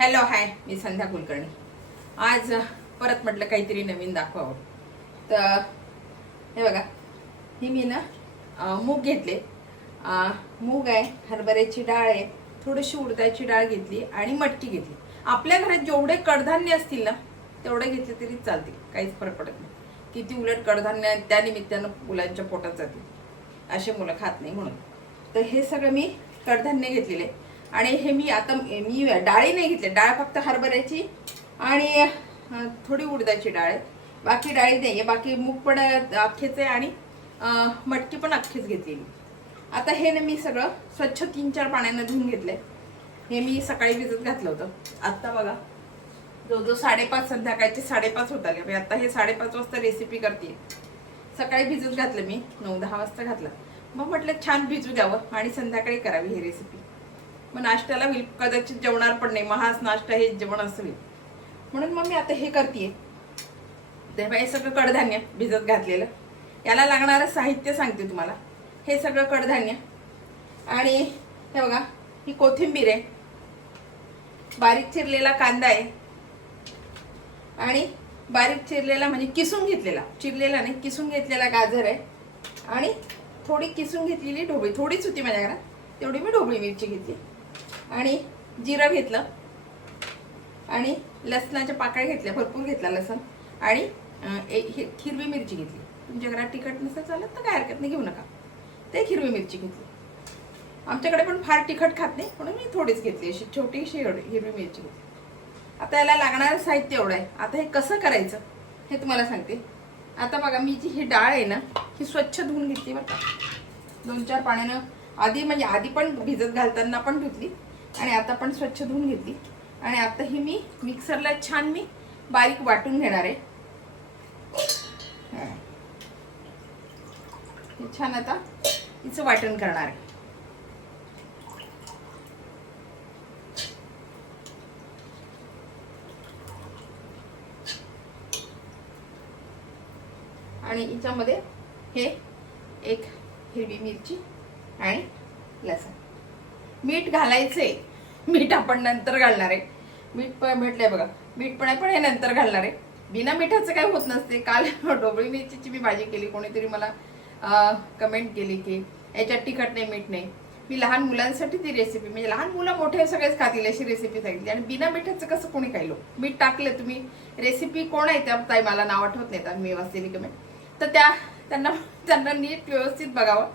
Hello hi, मी संध्या कुलकर्णी. आज परत म्हटलं काहीतरी नवीन दाखवावं. तर हे बघा, ही मी ना मूग घेतले. मूग आहे, हरभऱ्याची डाळ आहे, थोडीशी उडदाची डाळ घेतली आणि मटकी घेतली. आपल्या घरात जेवढे कडधान्य असतील ना तेवढे घेतले तरी चालतील, काहीच फरक पडत नाही. किती उलट कडधान्य त्या निमित्तानं मुलांच्या पोटात जातील, असे मुलं खात नाही म्हणून. तर हे सगळं मी कडधान्य घेतलेले. आणि हे मी डाळी नाही घेतले. डाळ फक्त हरभऱ्याची आणि थोडी उडदाची डाळ आहे, बाकी डाळी नाही आहे. बाकी मूग पण अख्खेच आहे आणि मटकी पण अख्खीच घेतलेली. आता हे ना मी सगळं स्वच्छ 3-4 पाण्यानं धुवून घेतले. हे मी सकाळी भिजत घातलं होतं. आत्ता बघा जवळजवळ 5:30 संध्याकाळचे 5:30 होत आले. आता हे 5:30 वाजता रेसिपी करते. सकाळी भिजत घातलं मी, 9-10 वाजता घातलं. मग म्हटलं छान भिजू द्यावं आणि संध्याकाळी करावी ही रेसिपी. मग नाश्त्याला होईल, कदाचित जेवणार पण नाही. महाच नाश्ता हे जेवण असं होईल म्हणून मग मी आता हे करते. तेव्हा हे सगळं कडधान्य भिजत घातलेलं. याला लागणारं साहित्य सांगते तुम्हाला. हे सगळं कडधान्य आणि हे बघा, ही कोथिंबीर आहे, बारीक चिरलेला कांदा आहे आणि बारीक चिरलेला म्हणजे किसून घेतलेला, चिरलेला नाही किसून घेतलेला गाजर आहे आणि थोडी किसून घेतलेली ढोबळी, थोडीच होती माझ्या घरात, तेवढी मी ढोबळी मिरची घेतली आणि जिरं घेतलं आणि लसणाच्या पाकळ्या घेतल्या, भरपूर घेतला लसण आणि हिरवी मिरची घेतली. तुमच्या घरात तिखट नसेल चालत तर काय हरकत नाही, घेऊ नका. ते हिरवी मिरची घेतली. आमच्याकडे पण फार तिखट खात नाही म्हणून मी थोडीच घेतली, अशी छोटीशी हिरवी मिरची घेतली. आता याला लागणारं साहित्य एवढं आहे. आता हे कसं करायचं हे तुम्हाला सांगते. आता बघा, मी जी ही डाळ आहे ना ही स्वच्छ धुवून घेतली बरं का, 2-4 पाण्यानं. आधी पण भिजत घालताना पण धुतली आणि आता पण स्वच्छ धुवून घेतली. आणि आता ही मी मिक्सरला छान बारीक वाटून घेणार आहे. छान आता हिचं वाटण करणार आहे. आणि हिच्यामध्ये हे एक हिरवी मिरची आणि लसण. मीठ घालायचंय, मीठ आपण नंतर घालणार आहे. मीठ पण भेटलंय बघा, मीठ पण आहे, पण हे नंतर घालणार आहे. बिना मिठाचं काही होत नसते. काल ढोबळी मिरचीची मी भाजी केली, कोणीतरी मला कमेंट केली की याच्यात तिखट नाही, मीठ नाही. मी लहान मुलांसाठी ती रेसिपी, म्हणजे लहान मुलं मोठे सगळेच खातील अशी रेसिपी सांगितली. आणि बिना मिठाचं कसं कोणी खायलो. मीठ टाकलं तुम्ही. रेसिपी कोण आहे त्या ताई, मला नाव आठवत नाही, तर मी वाचलेली कमेंट. तर त्यांना नीट व्यवस्थित बघावं.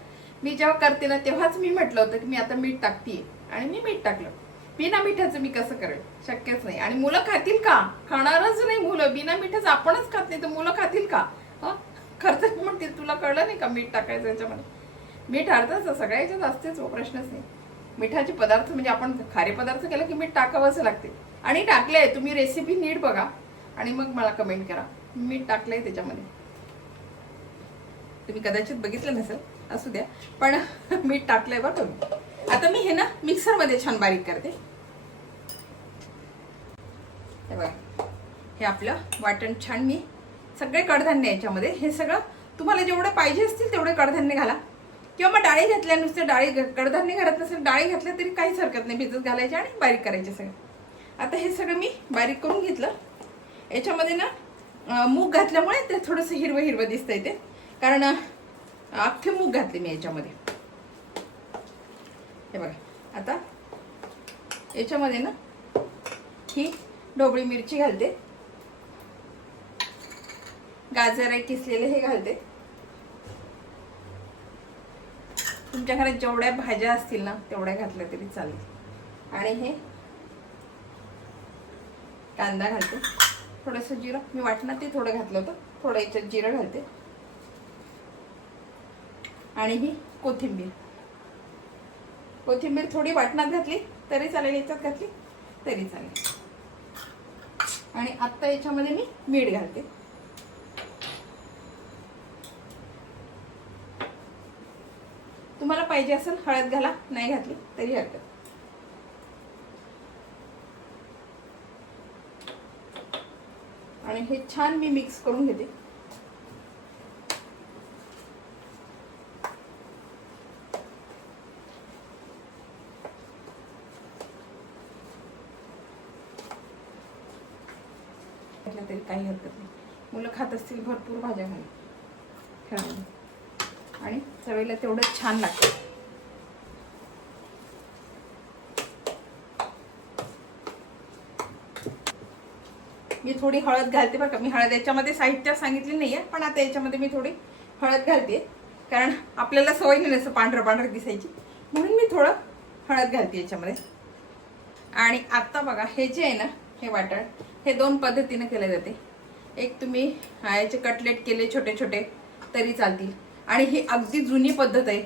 मी जेव्हा करते ना तेव्हाच मी म्हटलं होतं की मी आता मीठ टाकते आणि मी मीठ टाकलं. बिना मिठाचं मी कसं करेल, शक्यच नाही. आणि मुलं खातील का? खाणारच नाही मुलं. बिना मिठाचं आपणच खात नाही तर मुलं खातील का? खर्च म्हणतील तुला कळलं नाही का मीठ टाकायचं याच्यामध्ये. मीठ अर्थात सगळ्याच्याच असतेच, प्रश्नच नाही. मिठाचे पदार्थ म्हणजे आपण खारे पदार्थ केलं की मीठ टाकावंच लागते. आणि टाकलंय, तुम्ही रेसिपी नीट बघा आणि मग मला कमेंट करा. मीठ टाकलंय त्याच्यामध्ये, तुम्ही कदाचित बघितलं नसेल, असू द्या, पण मीठ टाकलंय बरं तुम्ही. आता मी हे ना मिक्सर मध्ये छान बारीक करते. हे बघा, हे आपलं वाटण छान. मी सगळे कडधान्य याच्यामध्ये, हे सगळं तुम्हाला जेवढे पाहिजे असतील तेवढे कडधान्य घाला. किंवा मग डाळी घातल्या, नुसते कडधान्य घालत नसेल, डाळी घातल्या तरी काहीच हरकत नाही. भिजत घालायचे आणि बारीक करायचे सगळं. आता हे सगळं मी बारीक करून घेतलं. याच्यामध्ये ना मूग घातल्यामुळे ते थोडंसं हिरवं हिरवं दिसतंय, ते कारण अख्खे मूग घातले मी याच्यामध्ये. हे बघा, आता याच्यामध्ये ना ही ढोबळी मिरची घालते, गाजर आहे किसलेले हे घालते. तुमच्या घरात जेवढ्या भाज्या असतील ना तेवढ्या घातल्या तरी चालेल. आणि हे कांदा घालते, थोडंसं जिरं, मी वाटणात ते थोडं घातलं होतं, थोडं याच्यात जिरं घालते. आणि ही कोथिंबीर थोडी वाटणात घातली तरी चालेल, याच्यात घातली तरी चालेल. आणि आता याच्यामध्ये मी मीठ घालते. तुम्हाला पाहिजे असेल हळद घाला, नाही घातली तरी हरकत. आणि हे छान मी मिक्स करून घेते. घेतल्या तरी काही हरकत नाही. मुलं खात असतील भरपूर भाज्या घालून खेळामध्ये, आणि चवीला तेवढंच छान लागतं. मी थोडी हळद घालते बरं का. मी हळद याच्यामध्ये साहित्य सांगितली नाही आहे, पण आता याच्यामध्ये मी थोडी हळद घालते, कारण आपल्याला सवय नाही असं पांढरं पांढरं दिसायची, म्हणून मी थोडं हळद घालते याच्यामध्ये. आणि आत्ता बघा हे जे आहे ना, हे वाटण हे 2 पद्धतीने केले जाते. एक तुम्ही याचे कटलेट केले छोटे छोटे तरी चालतील, आणि ही अगदी जुनी पद्धत आहे.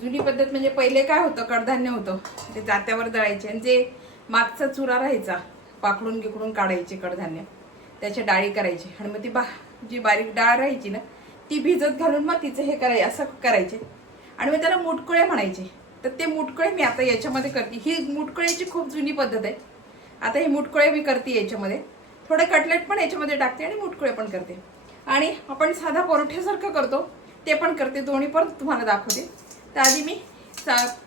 जुनी पद्धत म्हणजे पहिले काय होतं, कडधान्य होतं ते जात्यावर दळायचे, आणि जे मागचा चुरा राहायचा पाकडून गिकडून काढायचे कडधान्य, त्याच्या डाळी करायची, आणि मग ती जी बारीक डाळ राहायची ना ती भिजत घालून मग तिचं हे करायचे, असं करायचे, आणि मग त्याला मुटकुळे म्हणायचे. तर ते मुटकुळे मी आता याच्यामध्ये करते. ही मुटकुळ्याची खूप जुनी पद्धत आहे. आता हे मुटकुळे मी करते याच्यामध्ये, थोडे कटलेट पण याच्यामध्ये टाकते आणि मुटकुळे पण करते, आणि आपण साधा परोठ्यासारखं करतो ते पण करते. दोन्ही पण तुम्हाला दाखवते. तर आधी मी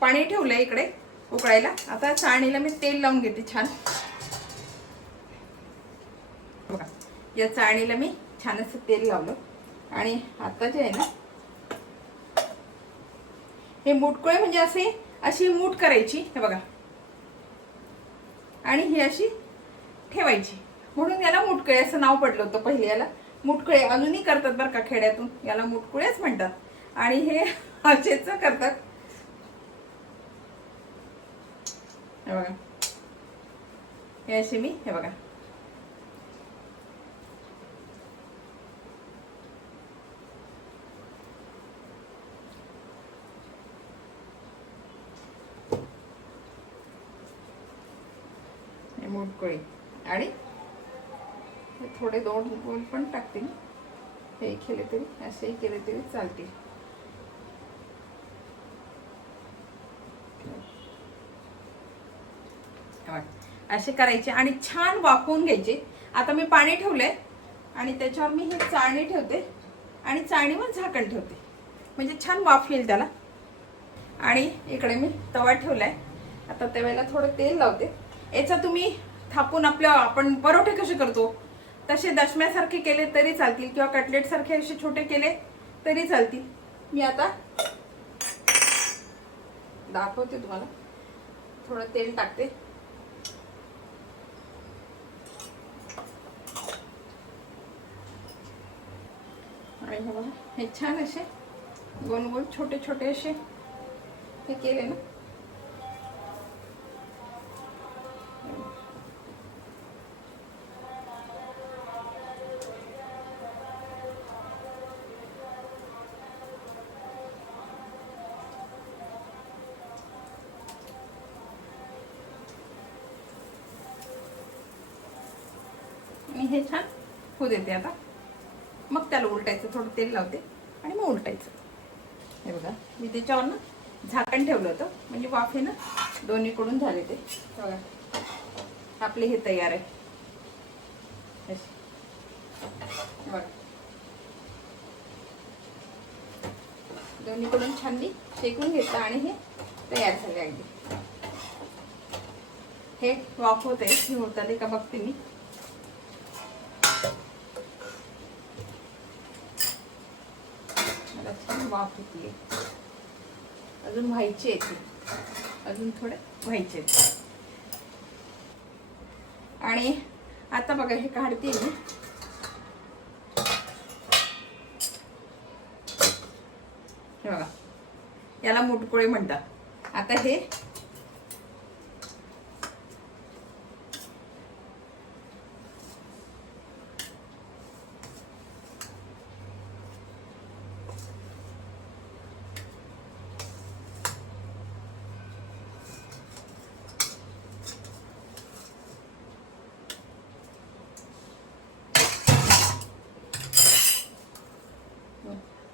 पाणी ठेवलंय इकडे उकळायला. आता चाळणीला मी तेल लावून घेते छान. बघा या चाळणीला मी छान असं तेल लावलं, आणि आता जे आहे ना हे मुटकुळे म्हणजे अशी मूठ करायची, हे बघा, आणि ही अशी ठेवायची, म्हणून याला मुटकुळे असं नाव पडलं होतं पहिले. याला मुटकुळे अजूनही करतात बरं का खेड्यातून, याला मुटकुळेच म्हणतात, आणि हे असेच करतात. हे बघा हे असे मी, हे बघा मुटकुळे, आणि थोडे 2 गोल पण टाकतील. हे केले तरी, असेही केले तरी चालतील. असे करायचे आणि छान वाफवून घ्यायचे. आता मी पाणी ठेवलंय, आणि त्याच्यावर मी हे चाळणी ठेवते, आणि चाळणीवर झाकण ठेवते, म्हणजे छान वाफ येईल त्याला. आणि इकडे मी तवा ठेवलाय. आता तव्याला थोडं तेल लावते. याचा तुम्ही थापून आपण परोठे कसे करतो तसे दशम्यासारखे केले तरी चालतील, किंवा कटलेट सारखे असे छोटे केले तरी चालतील. मी आता दाखवते तुम्हाला. थोडं तेल टाकते, आणि बघा हे छान असे गोल गोल छोटे छोटे असे हे केले ना, आणि हे छान होऊ देते. आता मग त्याला उलटायचं, थोडं तेल लावते आणि मग उलटायचं. हे बघा मी त्याच्यावर ना झाकण ठेवलं होतं, म्हणजे वाफे ना दोन्हीकडून झाले ते. बघा आपले हे तयार आहे. बघा दोन्हीकडून छान मी शेकून घेतलं, आणि हे तयार झाले अगदी. हे वाफवते, हे होतं का बघते मी. छान वाफ होतीये, अजून व्हायचे येते, अजून थोडे व्हायचे आहेत. आणि आता बघा हे काढते मी. हे बघा याला मुटकुळे म्हणतात. आता हे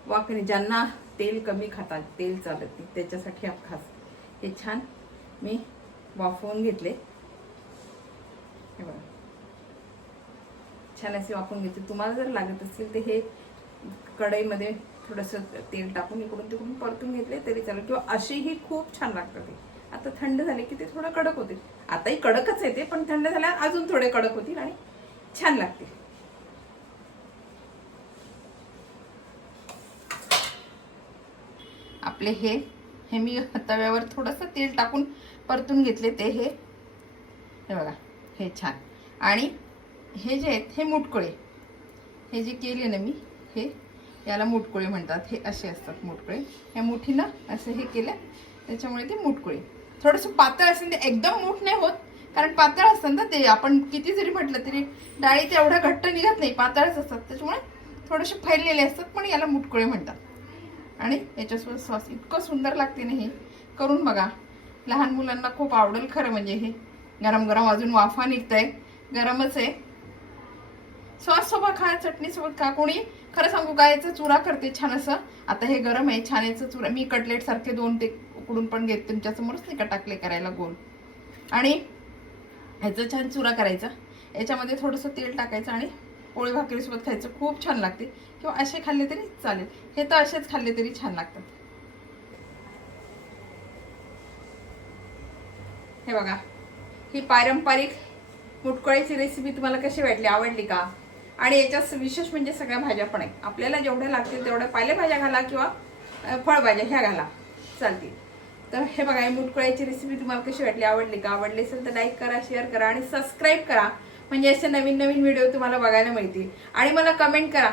वाकणे ज्यांना तेल कमी खातात, तेल चालत नाही, त्याच्यासाठी हा खास हे छान मी वाफवून घेतले. हे बघा छान असे वाफवून घेतले. तुम्हाला जर लागत असेल तर हे कढईमध्ये थोडंसं तेल टाकून इकडून तिकडून परतून घेतले तरी चालेल, किंवा असेही खूप छान लागतात ते. आता थंड झाले की ते थोडं कडक होते. आताही कडकच आहे ते, पण थंड झाल्यावर अजून थोडे कडक होतील आणि छान लागतील. आपले हे मी तव्यावर थोडंसं तेल टाकून परतून घेतले ते हे बघा हे छान. आणि हे जे आहेत हे मुटकुळे, हे जे केले ना मी हे याला मुटकुळे म्हणतात. हे असे असतात मुटकुळे. या मुठीनं असं हे केलं त्याच्यामुळे ते मुटकुळे. थोडंसं पातळ असेल ते एकदम मूठ नाही होत कारण पातळ असतात ना ते. आपण किती जरी म्हटलं तरी डाळी तेवढ्या घट्ट निघत नाही, पातळच असतात त्याच्यामुळे थोडेसे फैललेले असतात, पण याला मुटकुळे म्हणतात. आणि याच्यासोबत सॉस इतकं सुंदर लागते ना, हे करून बघा. लहान मुलांना खूप आवडेल खरं. म्हणजे हे गरम गरम अजून वाफा निघतंय, गरमच आहे. सॉस सोबत खा, चटणी सोबत खा. कोणी खरं सांगू का याचा चुरा करते छान असं. आता हे गरम आहे छान, याचा चुरा मी कटलेट सारखे 2 ते उकडून पण घेते तुमच्यासमोरच नाही का टाकले करायला गोल. आणि ह्याचा छान चुरा करायचा, याच्यामध्ये थोडंसं तेल टाकायचं आणि पोळी भाकरीसोबत खायचं, खूप छान लागते. किंवा असे खाल्ले तरी चालेल, हे तर असेच खाल्ले तरी छान लागतात. हे बघा, ही पारंपरिक मुटकुळ्याची रेसिपी तुम्हाला कशी वाटली, आवडली का? आणि याच्यात विशेष म्हणजे सगळ्या भाज्या पण आहेत. आपल्याला जेवढ्या लागतील तेवढ्या पालेभाज्या घाला किंवा फळभाज्या ह्या घाला चालतील. तर हे बघा, ही मुटकुळ्याची रेसिपी तुम्हाला कशी वाटली, आवडली का? आवडली असेल तर लाईक करा, शेअर करा आणि सबस्क्राईब करा, म्हणजे असे नवीन नवीन व्हिडिओ तुम्हाला बघायला मिळतील. आणि मला कमेंट करा